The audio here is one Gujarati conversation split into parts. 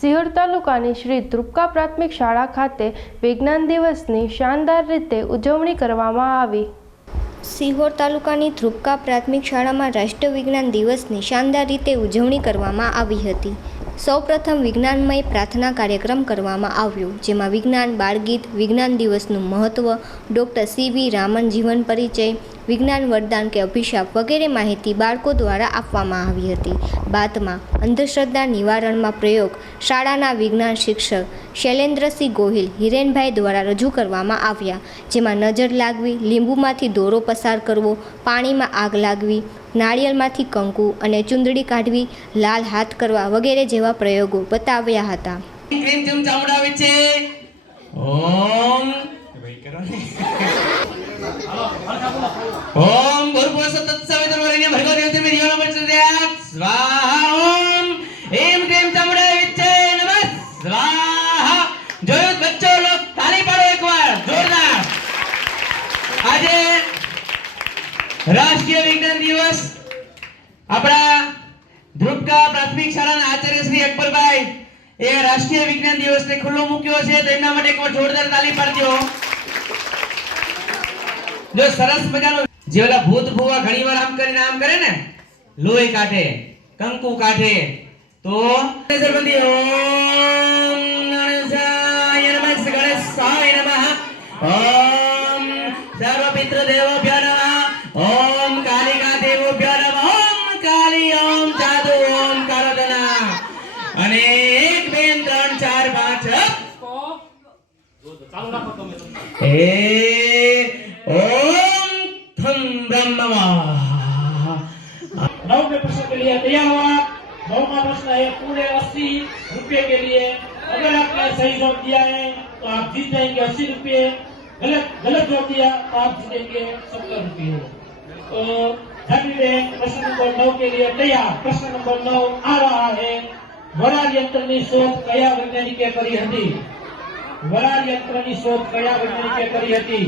સિહોર તાલુકાની શ્રી ધ્રુપકા પ્રાથમિક શાળા ખાતે વિજ્ઞાન દિવસની શાનદાર રીતે ઉજવણી કરવામાં આવી. સિહોર તાલુકાની ધ્રુપકા પ્રાથમિક શાળામાં રાષ્ટ્રીય વિજ્ઞાન દિવસની શાનદાર રીતે ઉજવણી કરવામાં આવી હતી. સૌપ્રથમ વિજ્ઞાનમય પ્રાર્થના કાર્યક્રમ કરવામાં આવ્યો, જેમાં વિજ્ઞાન, બાળગીત, વિજ્ઞાન દિવસનું મહત્ત્વ ડૉક્ટર સી વી રામન જીવન પરિચય વિજ્ઞાન વરદાન કે અભિશાપ વગેરે માહિતી બાળકો દ્વારા આપવામાં આવી હતી. બાદમાં અંધશ્રદ્ધા નિવારણમાં પ્રયોગ શાળાના વિજ્ઞાન શિક્ષક શૈલેન્દ્રસિંહ ગોહિલ હિરેનભાઈ દ્વારા રજૂ કરવામાં આવ્યા જેમાં નજર લાગવી લીંબુમાંથી દોરો પસાર કરવો પાણીમાં આગ લાગવી નાળિયેરમાંથી કંકુ અને ચૂંદડી કાઢવી લાલ હાથ કરવા વગેરે જેવા પ્રયોગો બતાવ્યા હતા. ઓમ. ભૂર્ભુવ સતત્સવિતુર્વરેણ્યં ભર્ગો દેવતે મે જીવન પ્રચોદયાત સ્વાહા, ઓમ. એમ ક્રીમ ચામડા વિશે નમઃ. સ્વાહા. જોયું બચ્ચો લોગ તાળી પાડો એકવાર. જોરદાર. આજે રાષ્ટ્રીય વિજ્ઞાન દિવસ. આપણા ધ્રુપકા પ્રાથમિક શાળાના આચાર્ય શ્રી અકબરભાઈ એ રાષ્ટ્રીય વિજ્ઞાન દિવસને ખુલ્લો મૂક્યો છે. તેમના માટે એકવાર જોરદાર તાલી પાડજો. જો સરસ મજાનો જે ઓલા ભૂત ભૂવા ઘણીવાર આમ કરીને આમ કરે ને લોહી કાઢે કંકુ કાઢે તો નજરબંધી ઓમ ગણેશાય નમઃ ગણેશાય નમઃ ઓમ સર્વપિતૃ દેવોભ્ય નમઃ ઓમ કાલિકા દેવોભ્ય નમઃ ઓમ કાલી ઓમ જાદુ ઓમ કાળોદના. અને એક બે ત્રણ ચાર પાંચ એ ब्रह्मवा नौ के प्रश्न के लिए तैयार हुआ नौ का प्रश्न है पूरे अस्सी रुपए के लिए अगर आपने सही जवाब दिया है तो आप जीत जाएंगे अस्सी रुपए गलत गलत जवाब दिया तो आप जीतेंगे सत्तर रुपए तो ध्यान दें प्रश्न नंबर नौ के लिए तैयार प्रश्न नंबर नौ आ रहा है વરાળ યંત્રની શોધ કયા વૈજ્ઞાનિકે કરી હતી વરાળ યંત્રની શોધ કયા વૈજ્ઞાનિકે કરી હતી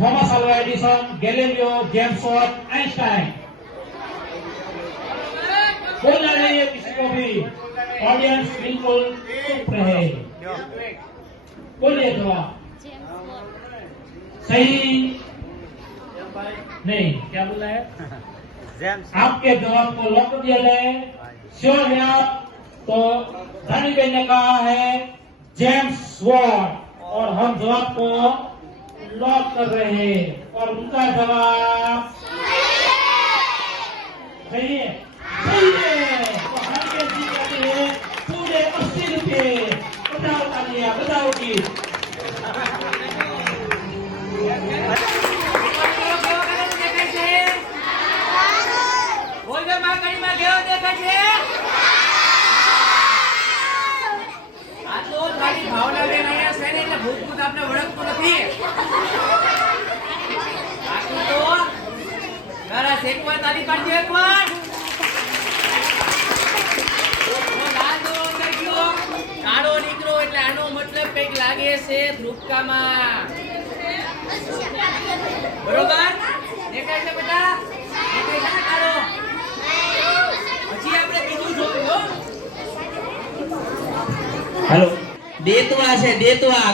Thomas Alva Edison Galileo James Watt Einstein बोल रहे हैं किसी को भी ऑडियंस बिल्कुल चुप रहे बोलिए थोड़ा सही नहीं क्या बोल रहे हैं आपके जवाब को लौट दिया जाए। श्योर है आप तो धनी बेन ने कहा है जेम्स वॉर्ड और हम जवाब को लॉक कर रहे हैं और उनका जवाब सही है सही है तो हार के जीत जाते हैं पूरे अस्सी रुपए बताओ तालिया बताओ की છે ધ્રુપકામાં. બરોબર? દેખાય છે બધા? દેખાય છે કાળો? પછી આપણે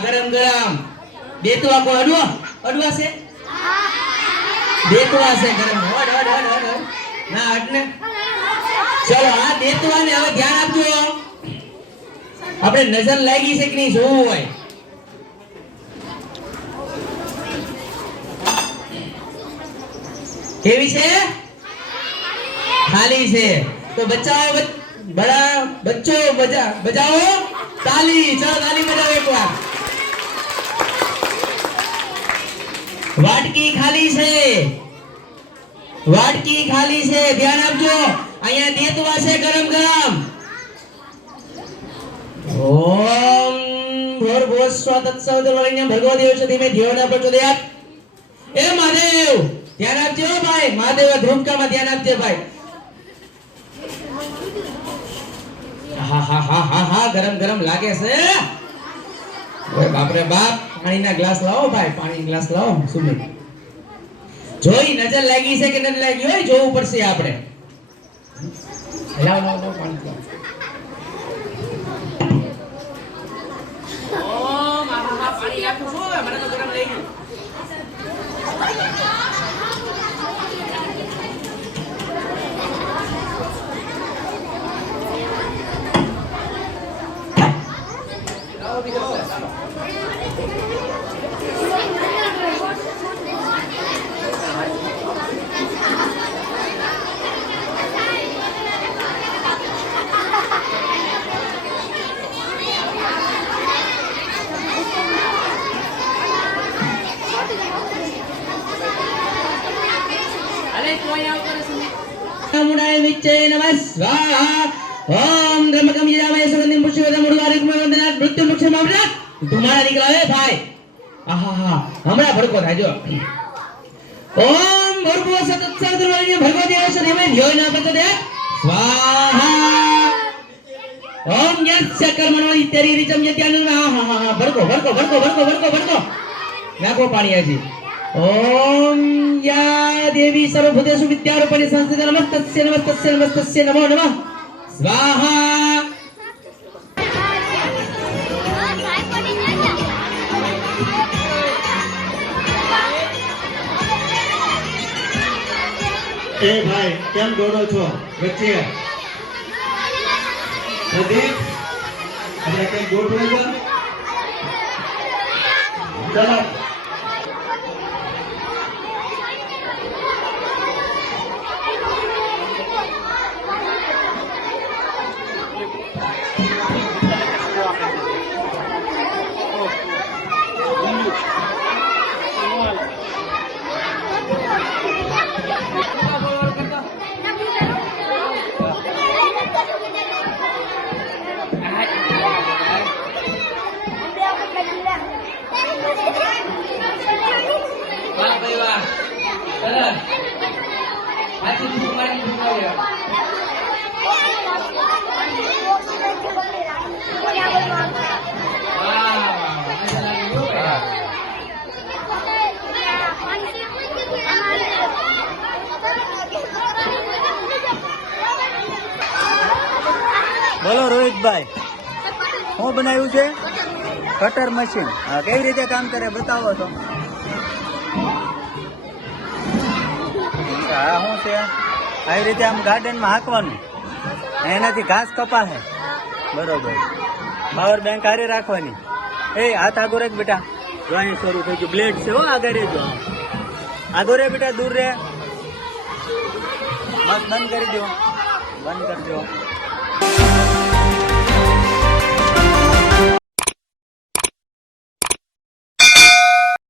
ગરમ ગરમ. દેતવા કોઈ અડવા? અડવા છે? દેતવા છે, ગરમ હડ ને હવે ધ્યાન આપજો. આપણે નજર લાગી છે કે નહીં જોવું હોય? કેવી છે? ખાલી છે. તો બચાવો બડા, બચ્ચો, બજા, બજાવો. તાલી, ચલો તાલી બજાવો એકવાર. વાટકી ખાલી છે. વાટકી ખાલી છે. ધ્યાન આપજો. અહીંયા દેતવા છે ગરમ ગરમ. ઓમ ભોર સ્વઃ તત્સવિતુર્વરેણ્યં ભર્ગો છે ધીમે ધિયો ન પ્રચોદયાત એ મહાદેવ! ધ્યાન આપજો ભાઈ મહાદેવ ધ્રુમકામાં ધ્યાન આપજે ભાઈ. ગરમ ગરમ લાગે છે. ઓય બાપ બાપ, પાણીના ગ્લાસ લાવો ભાઈ પાણી ગ્લાસ લાવો, સુમિત. જોઈ નજર લાગી છે કે નથી લાગી? હોય જોવું પડશે આપણે લાવ ઓમ આહા પાણી નાખું છું મને તો ગરમ લઈ ગયું અરે તું અહીંયા આવ કરે છે મુડાય વિચ્ચે નમઃ અમૃત ધુમાડા નીકળ્યો હે, ભાઈ. આહાહા હમણાં ભડકો થાય, જો. ઓમ ભૂર્ભુવ સતત સર્વદ્રવણીય દેવ છે દેવે ધ્યોય ના પતદે સ્વાહા. ઓમ યસ્ય કર્મણો ઇત્યરી રિચમ યત્યાનુ આહાહા ભડકો ભડકો ભડકો ભડકો ભડકો ભડકો. નાખો પાણી આજી ઓમ યા દેવી સર્વભૂતેષુ વિદ્યારૂપણી સંસ્થિત નમસ્તસ્ય નમસ્તસ્ય નમસ્તસ્ય નમો નમઃ. સ્વાહા. એ ભાઈ કેમ દોડો છો? વચ્ચે. પ્રદીપ આપણે કઈ ગોઠવું ચલો. સરસ. બોલો રોહિતભાઈ શું બનાવ્યું છે? કટર મશીન કેવી રીતે કામ કરે બતાવો તો. હા શું છે આવી રીતે આમ ગાર્ડનમાં હાંકવાનું. એનાથી ઘાસ કપાશે. બરોબર. પાવર બેંક હારી રાખવાની. એ, હાથ આગો રે બેટા. ડ્રોઈંગ શરૂ થઈ ગયું. બ્લેડ છે હો, આગળ જો આગો રે બેટા, દૂર રે. બસ બંધ કરી દો બંધ કરી દો